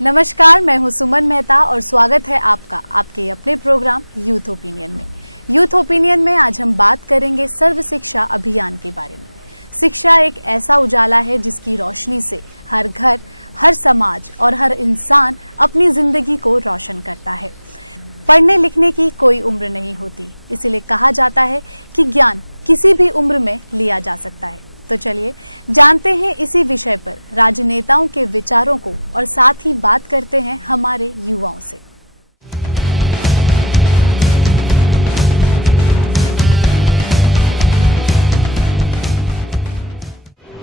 नमस्कार, मैं हूं सुमन मेहता और स्वागत है आपका आपके अपने प्रोग्राम यूथ ओपिनियन में। यूथ ओपिनियन में आज हम बात करेंगे सर्व शिक्षा अभियान के बारे में। शिक्षा एक ऐसा उजाला है जिसकी रोशनी से हर घर, हर समाज और हर इंसान अपनी जिंदगी को रोशन करता है। पढ़ने लिखने की कोई उम्र नहीं होती, इसीलिए कहा जाता है कि ज्ञान किसी भी उम्र में लिया जा सकता है। तो चलिए जानते हैं इसी विषय पर राजनेताओं के विचारों को और साथ ही बात करते हैं हमारे युवाओं से।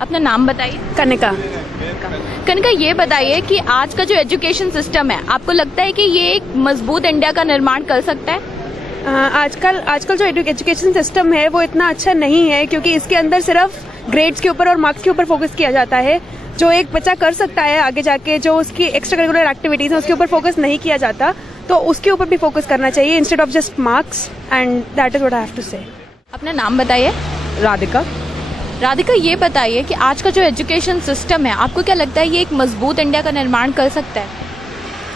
अपना नाम बताइए। कनिका। कनिका, ये बताइए कि आज का जो एजुकेशन सिस्टम है, आपको लगता है कि ये एक मजबूत इंडिया का निर्माण कर सकता है? आजकल जो एजुकेशन सिस्टम है वो इतना अच्छा नहीं है, क्योंकि इसके अंदर सिर्फ ग्रेड्स के ऊपर और मार्क्स के ऊपर फोकस किया जाता है। जो एक बच्चा कर सकता है आगे जाके, जो उसकी एक्स्ट्रा करिकुलर एक्टिविटीज है, उसके ऊपर फोकस नहीं किया जाता। तो उसके ऊपर भी फोकस करना चाहिए instead of just marks, and that is what I have to say. अपना नाम बताइए। राधिका। राधिका, ये बताइए कि आज का जो एजुकेशन सिस्टम है, आपको क्या लगता है ये एक मजबूत इंडिया का निर्माण कर सकता है?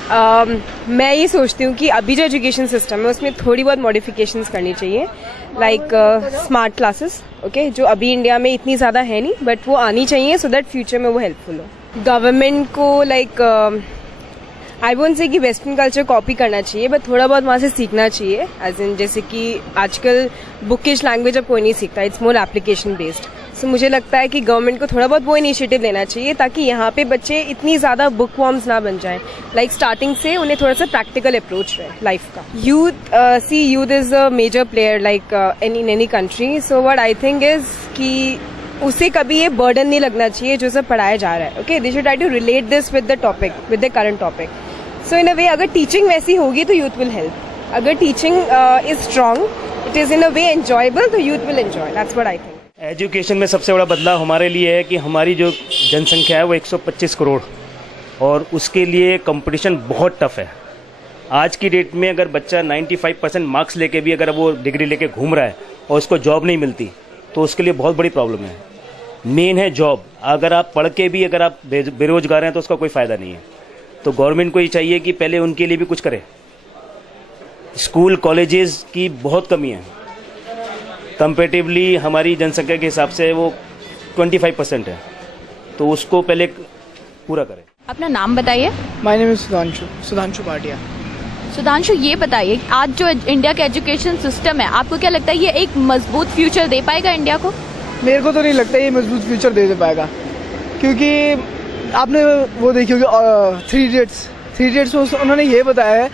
मैं ये सोचती हूँ कि अभी जो एजुकेशन सिस्टम है उसमें थोड़ी बहुत मॉडिफिकेशंस करनी चाहिए, लाइक स्मार्ट क्लासेस, ओके, जो अभी इंडिया में इतनी ज़्यादा है नहीं, बट वो आनी चाहिए सो दैट फ्यूचर में वो हेल्पफुल हो। गवर्नमेंट को लाइक आई वोंट से कि वेस्टर्न कल्चर कॉपी करना चाहिए, बट थोड़ा बहुत वहाँ से सीखना चाहिए। एज इन जैसे कि आजकल बुकिश लैंग्वेज अब कोई नहीं सीखता, इट्स मोर एप्लीकेशन बेस्ड। सो मुझे लगता है कि गवर्नमेंट को थोड़ा बहुत वो इनिशिएटिव लेना चाहिए ताकि यहाँ पे बच्चे इतनी ज़्यादा बुक वॉर्म्स ना बन जाएं। लाइक स्टार्टिंग से उन्हें थोड़ा सा प्रैक्टिकल अप्रोच रहे लाइफ का। Youth is a major player like in any country. So what I think is कि उसे कभी ये बर्डन नहीं लगना चाहिए जो सब पढ़ाया जा रहा है। Okay, they should try to relate this with the topic, with the current topic. So in a way अगर टीचिंग वैसी होगी तो यूथ विल हेल्प। अगर teaching is strong, it is in a way enjoyable, तो youth will enjoy. That's what I think. Education में सबसे बड़ा बदलाव हमारे लिए है कि हमारी जो जनसंख्या है वो 125 करोड़, और उसके लिए कंपटीशन बहुत टफ है। आज की डेट में अगर बच्चा 95% मार्क्स लेके भी अगर वो डिग्री लेके घूम रहा है और उसको जॉब नहीं मिलती तो उसके लिए बहुत बड़ी प्रॉब्लम है। मेन है जॉब। अगर आप पढ़ के भी अगर आप बेरोजगार हैं तो उसका कोई फ़ायदा नहीं है। तो गवर्नमेंट को ये चाहिए कि पहले उनके लिए भी कुछ करे। स्कूल कॉलेजेस की बहुत कमी है, कंपेरेटिवली हमारी जनसंख्या के हिसाब से वो 25% है, तो उसको पहले पूरा करें। अपना नाम बताइए। My name is Sudhanshu Bhatia. Sudhanshu, ये बताइए आज जो इंडिया का एजुकेशन सिस्टम है, आपको क्या लगता है ये एक मजबूत फ्यूचर दे पाएगा इंडिया को? मेरे को तो नहीं लगता ये मजबूत फ्यूचर दे पाएगा, क्योंकि आपने वो देखी होगी थ्री इडियट्स में उन्होंने ये बताया है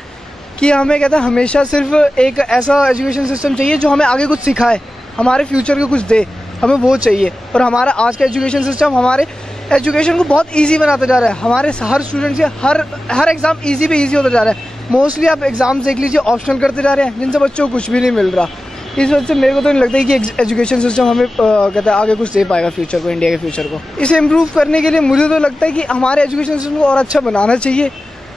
कि हमें कहता है हमेशा सिर्फ एक ऐसा एजुकेशन सिस्टम चाहिए जो हमें आगे कुछ सिखाए, हमारे फ्यूचर को कुछ दे, हमें वो चाहिए। और हमारा आज का एजुकेशन सिस्टम हमारे एजुकेशन को बहुत इजी बनाता जा रहा है। हमारे हर स्टूडेंट के हर एग्ज़ाम इजी पे इजी होता जा रहा है। मोस्टली आप एग्ज़ाम्स देख लीजिए ऑप्शनल करते जा रहे हैं, जिनसे बच्चों को कुछ भी नहीं मिल रहा। इस वजह से मेरे को तो नहीं लगता है कि एजुकेशन सिस्टम हमें कहता है आगे कुछ दे पाएगा फ्यूचर को, इंडिया के फ्यूचर को। इसे इम्प्रूव करने के लिए मुझे तो लगता है कि हमारे एजुकेशन सिस्टम को और अच्छा बनाना चाहिए।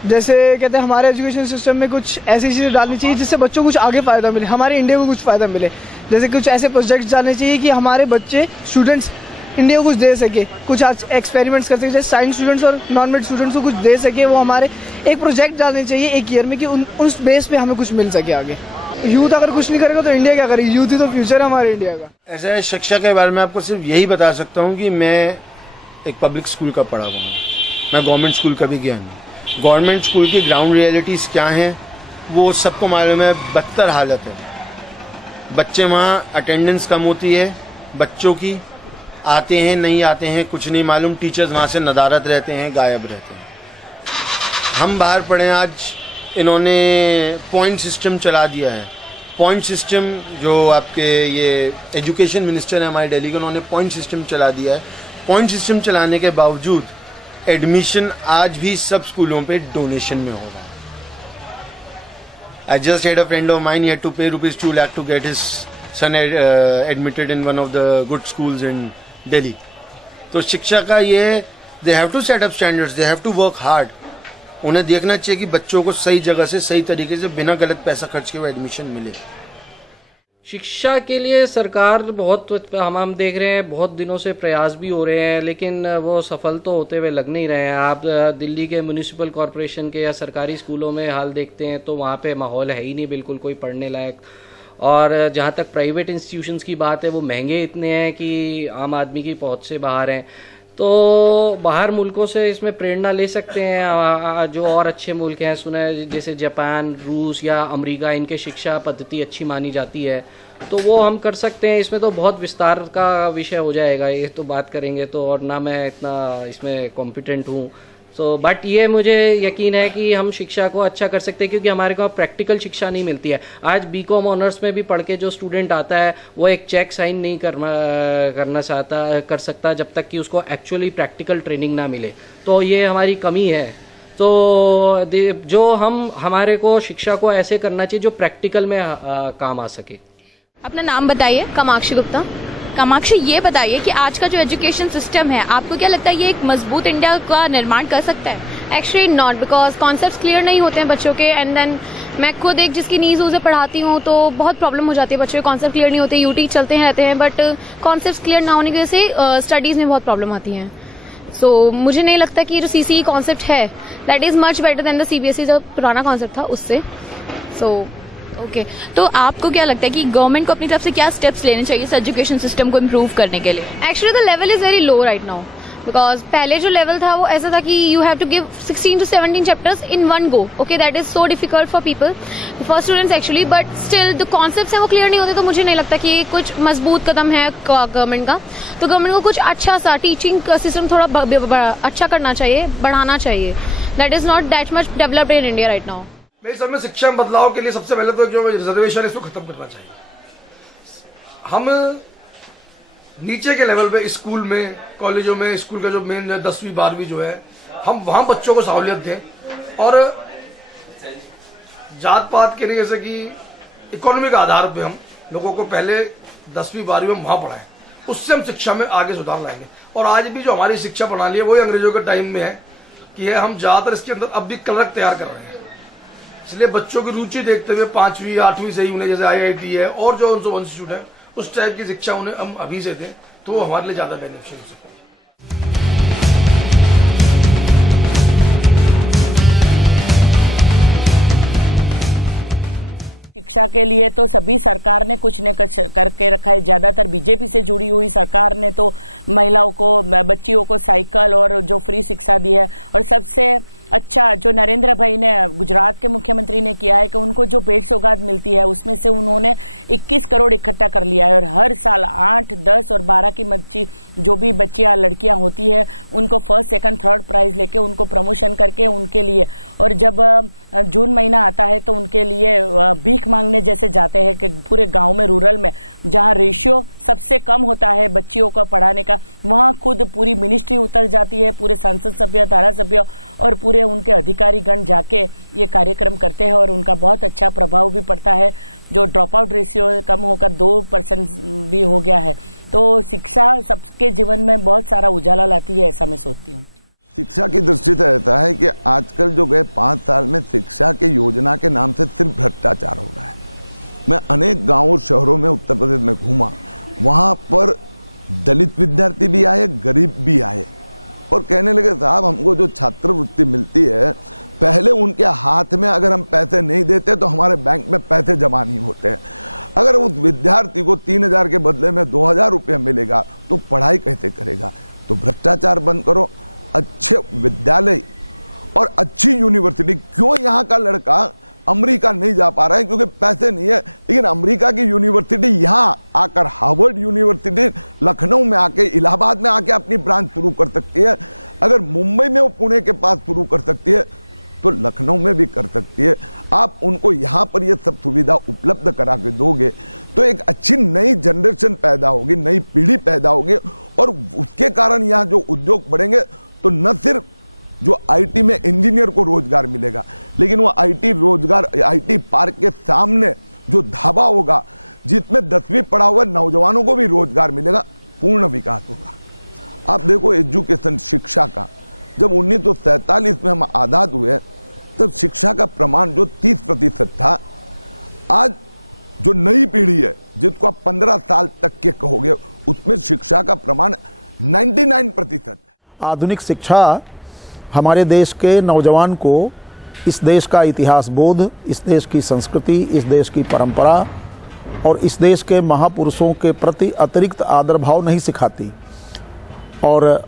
जैसे कहते हैं हमारे एजुकेशन सिस्टम में कुछ ऐसी चीज़ें डालनी चाहिए जिससे बच्चों को कुछ आगे फ़ायदा मिले, हमारे इंडिया को कुछ फ़ायदा मिले। जैसे कुछ ऐसे प्रोजेक्ट्स डालने चाहिए कि हमारे बच्चे स्टूडेंट्स इंडिया को कुछ दे सके, कुछ आज एक्सपेरिमेंट्स कर सके, जैसे साइंस स्टूडेंट्स और नॉन मेड स्टूडेंट्स को कुछ दे सके। वो हमारे एक प्रोजेक्ट डालने चाहिए एक ईयर में कि उस बेस पे हमें कुछ मिल सके आगे। यूथ अगर कुछ नहीं करेगा तो इंडिया क्या करेगी? यूथ ही तो फ्यूचर है हमारे इंडिया का। ऐसा है, शिक्षा के बारे में आपको सिर्फ यही बता सकता हूँ कि मैं एक पब्लिक स्कूल का पढ़ा हुआ हूँ, मैं गवर्नमेंट स्कूल का भी गया नहीं। गवर्नमेंट स्कूल की ग्राउंड रियलिटीज़ क्या हैं वो सबको मालूम है। बदतर हालत है, बच्चे वहाँ अटेंडेंस कम होती है, बच्चों की आते हैं नहीं आते हैं कुछ नहीं मालूम, टीचर्स वहाँ से नदारत रहते हैं, गायब रहते हैं। हम बाहर पढ़े, आज इन्होंने पॉइंट सिस्टम चला दिया है। पॉइंट सिस्टम जो आपके ये एजुकेशन मिनिस्टर है हमारे दिल्ली के, उन्होंने पॉइंट सिस्टम चला दिया है। पॉइंट सिस्टम चलाने के बावजूद एडमिशन आज भी सब स्कूलों पे डोनेशन में हो रहा है। I just had a friend of mine, he had to pay rupees 2 lakh to get his son admitted in one of the good schools in Delhi. तो शिक्षा का ये they have to set up standards, they have to work hard. उन्हें देखना चाहिए कि बच्चों को सही जगह से सही तरीके से बिना गलत पैसा खर्च के वो एडमिशन मिले। शिक्षा के लिए सरकार बहुत हम देख रहे हैं, बहुत दिनों से प्रयास भी हो रहे हैं, लेकिन वो सफल तो होते हुए लग नहीं रहे हैं। आप दिल्ली के म्यूनिसिपल कॉरपोरेशन के या सरकारी स्कूलों में हाल देखते हैं तो वहाँ पे माहौल है ही नहीं बिल्कुल कोई पढ़ने लायक। और जहाँ तक प्राइवेट इंस्टीट्यूशंस की बात है, वो महंगे इतने हैं कि आम आदमी की पहुँच से बाहर हैं। तो बाहर मुल्कों से इसमें प्रेरणा ले सकते हैं, जो और अच्छे मुल्क हैं, सुना है जैसे जापान, रूस या अमेरिका, इनके शिक्षा पद्धति अच्छी मानी जाती है, तो वो हम कर सकते हैं। इसमें तो बहुत विस्तार का विषय हो जाएगा, ये तो बात करेंगे तो, और ना मैं इतना इसमें कॉम्पिटेंट हूँ। बट ये मुझे यकीन है कि हम शिक्षा को अच्छा कर सकते हैं, क्योंकि हमारे को प्रैक्टिकल शिक्षा नहीं मिलती है। आज बीकॉम ऑनर्स में भी पढ़ के जो स्टूडेंट आता है वो एक चेक साइन नहीं कर सकता जब तक कि उसको एक्चुअली प्रैक्टिकल ट्रेनिंग ना मिले। तो ये हमारी कमी है। तो जो हमारे को शिक्षा को ऐसे करना चाहिए जो प्रैक्टिकल में काम आ सके। अपना नाम बताइए। कामाक्षी गुप्ता। कामाक्षी, ये बताइए कि आज का जो एजुकेशन सिस्टम है, आपको क्या लगता है ये एक मजबूत इंडिया का निर्माण कर सकता है? Actually not, because concepts clear नहीं होते हैं बच्चों के। एंड देन मैं खुद एक जिसकी नीज उसे पढ़ाती हूँ तो बहुत प्रॉब्लम हो जाती है, बच्चों के कॉन्सेप्ट क्लियर नहीं होते, यूटी चलते रहते हैं, बट कॉन्सेप्ट्स क्लियर ना होने की वजह से स्टडीज में बहुत प्रॉब्लम आती है। सो मुझे नहीं लगता कि जो सीसीई कॉन्सेप्ट है that is much better than the CBSE जो पुराना कॉन्सेप्ट था उससे। ओके, तो आपको क्या लगता है कि गवर्नमेंट को अपनी तरफ से क्या स्टेप्स लेने चाहिए इस एजुकेशन सिस्टम को इम्प्रूव करने के लिए? Actually the level is very low right now, because पहले जो लेवल था वो ऐसा था कि you have to give 16 to 17 chapters in one go. Okay, that is so difficult for people, for students actually, but still the concepts हैं वो clear नहीं होते। तो मुझे नहीं लगता कि कुछ मजबूत कदम है गवर्नमेंट का। तो गवर्नमेंट को कुछ अच्छा सा टीचिंग सिस्टम थोड़ा अच्छा करना चाहिए, बढ़ाना चाहिए। That is not that much developed in India right now. मेरे समय शिक्षा में बदलाव के लिए सबसे पहले तो जो रिजर्वेशन है इसको खत्म करना चाहिए। हम नीचे के लेवल पे स्कूल में, कॉलेजों में, स्कूल का जो मेन 10वीं 12वीं जो है, हम वहां बच्चों को सहूलियत दें और जात पात के नहीं, जैसे कि इकोनॉमी के आधार पे हम लोगों को पहले 10वीं 12वीं में वहां पढ़ाएं, उससे हम शिक्षा में आगे सुधार लाएंगे। और आज भी जो हमारी शिक्षा प्रणाली है वही अंग्रेजों के टाइम में है कि हम ज्यादातर इसके अंदर अब भी क्लर्क तैयार कर रहे हैं। इसलिए बच्चों की रुचि देखते हुए 5वीं 8वीं से ही उन्हें, जैसे IIT है और जो उनसे इंस्टीट्यूट है, उस टाइप की शिक्षा उन्हें हम अभी से दें तो वो हमारे लिए ज्यादा बेनिफिशियल हो सकती है। शिक्षा के लिए तो सभी सरकार ने कुछ न कुछ करके रखा है। ज्यादातर बीजेपी से जुड़ी हुई सरकार ने तो महिलाओं को, बच्चियों को साइकिल और जो फ्री शिक्षा दी है। और सबसे अच्छा जो नरेंद्र भाई ने, गुजरात के मुख्यमंत्री ने किया है कि उनको जो भेंट सौगात मिलती है उसमें से उन्होंने 21 करोड़ इकट्ठा कर लिया है। और हर साल 8, 10 और 12 की बच्ची, जो भी बच्चियां लड़कियां होती है, उनको फर्स्ट, सेकंड, थर्ड प्राइज लेके उनको प्रमोशन करके उनके लिए, और जब जून महीना आता है तो उनके लिए भीख मांगने जैसे जाते हैं कि पूरे गांव में, रूरल में जहां रेशियो सबसे कम होता है बच्चियों का पढ़ाने का, वहां खुद पूरी मिनिस्ट्री उतर जाती है, पूरे सांसद सभ्य, धारा सभ्य और पूरे उनके अधिकारीगण जाके ये कार्यक्रम करते हैं और उनका बहुत अच्छा प्रभाव भी पड़ता है। जो ड्रॉप आउट रेशियो कम होकर 2% भी हो गया है। तो शिक्षा सबके जीवन में बहुत सारा उजाला लाती है, ऐसा मैं सोचती हूँ। शिक्षा की दृष्टि से रहता है कि आजकल जो गए 5 साल में शिक्षा के योजना के नाम से सिर्फ भ्रष्टाचार हो रहा है। मैं अनेक गांवों शहरों में उत्तर प्रदेश में घूमा, वहां पर दलित विद्यार्थी भी आए, गरीब भी आए और कहने लगे साहब हमको जो छात्रवृत्ति मिलती है, पहले उनके हाथ में अगर हम पैसे नहीं देते तो हमारे बैंक में पैसे जमा नहीं होते। अगर उस विद्यार्थी को 3000 के बदले में 2000 रुपया मिलेगा तो पढ़ाई कैसे करेगा? तो भ्रष्टाचार बंद करो, अच्छे विद्यालय और अच्छी यूनिवर्सिटी। क्यों यहाँ का लड़का अमेरिका नहीं जा पा रहा है? क्योंकि पैसे नहीं है। लेकिन अमेरिका की यूनिवर्सिटी यहाँ आकर, हार्वर्ड यूनिवर्सिटी लखनऊ में आके, इलाहाबाद में आके अपनी ब्रांच शुरू कर सकती है। अगर मुंबई में वो पुणे के पास शुरू कर सकती है तो लखनऊ में भी कर सकती है। आप उनको यहाँ पर ये सब सुविधा उपलब्ध करा के दोगे तो एक अच्छी नई जनरेशन पैदा होगी, नई पीढ़ी पैदा होगी और उसके कारण यहाँ जो उद्योग बढ़ेंगे तो न सिर्फ जो आईटी में इंजीनियर को रोजगार मिलेगा, लेकिन वो आईटी पार्क के सामने जो ढाबा होगा जिसमें 10वीं पढ़ा हुआ नौजवानों को भी रोजगार मिलेगा, पूर्ण विकास होगा। आप देखो एजुकेशन, शिक्षा का, जब 1947 में हम आजाद हुए तब शिक्षा का प्रमाण जो 30% था, आज जो नई पीढ़ी है जिसको आप 15 साल तक के कहोगे, उसमें शिक्षा का प्रमाण 99% है। आधुनिक शिक्षा हमारे देश के नौजवान को इस देश का इतिहास बोध, इस देश की संस्कृति, इस देश की परंपरा और इस देश के महापुरुषों के प्रति अतिरिक्त आदर भाव नहीं सिखाती। और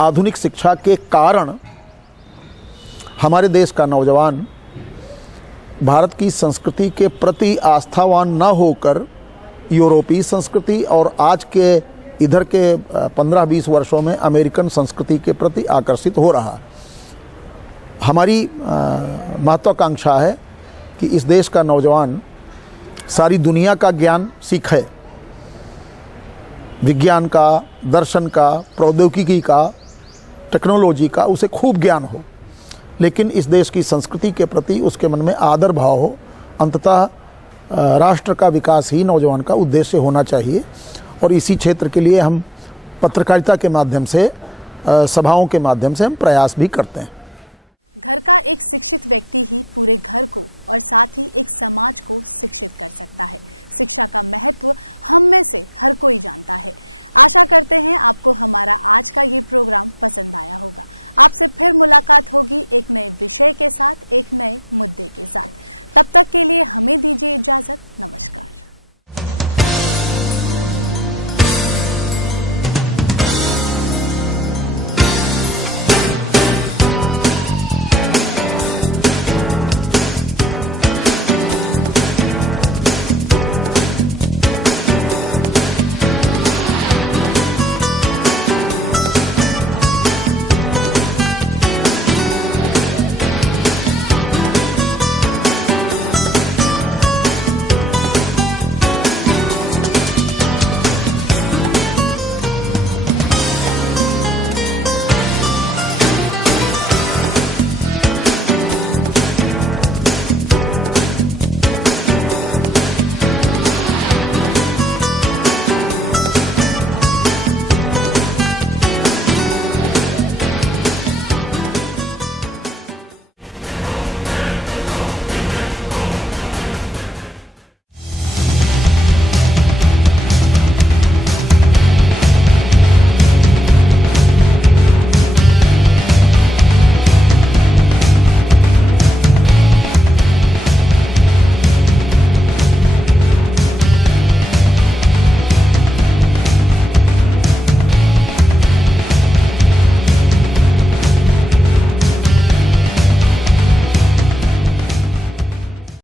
आधुनिक शिक्षा के कारण हमारे देश का नौजवान भारत की संस्कृति के प्रति आस्थावान न होकर यूरोपीय संस्कृति और आज के इधर के 15-20 वर्षों में अमेरिकन संस्कृति के प्रति आकर्षित हो रहा। हमारी महत्वाकांक्षा है कि इस देश का नौजवान सारी दुनिया का ज्ञान सीखे, विज्ञान का, दर्शन का, प्रौद्योगिकी का, टेक्नोलॉजी का उसे खूब ज्ञान हो, लेकिन इस देश की संस्कृति के प्रति उसके मन में आदर भाव हो। अंततः राष्ट्र का विकास ही नौजवान का उद्देश्य होना चाहिए और इसी क्षेत्र के लिए हम पत्रकारिता के माध्यम से, सभाओं के माध्यम से हम प्रयास भी करते हैं। घर का एक शिक्षित व्यक्ति ही पूरे घर को और साथ ही एक समाज को शिक्षित कर सकता है। शिक्षा का महत्व हम में से हर कोई जानता है। आशा करते हैं आपको हमारा आज का ये प्रोग्राम पसंद आया होगा। आपसे फिर मुलाकात होगी एक नए विषय के साथ, एक नए मुद्दे के साथ। तब तक के लिए हमें दीजिए इजाजत। नमस्कार।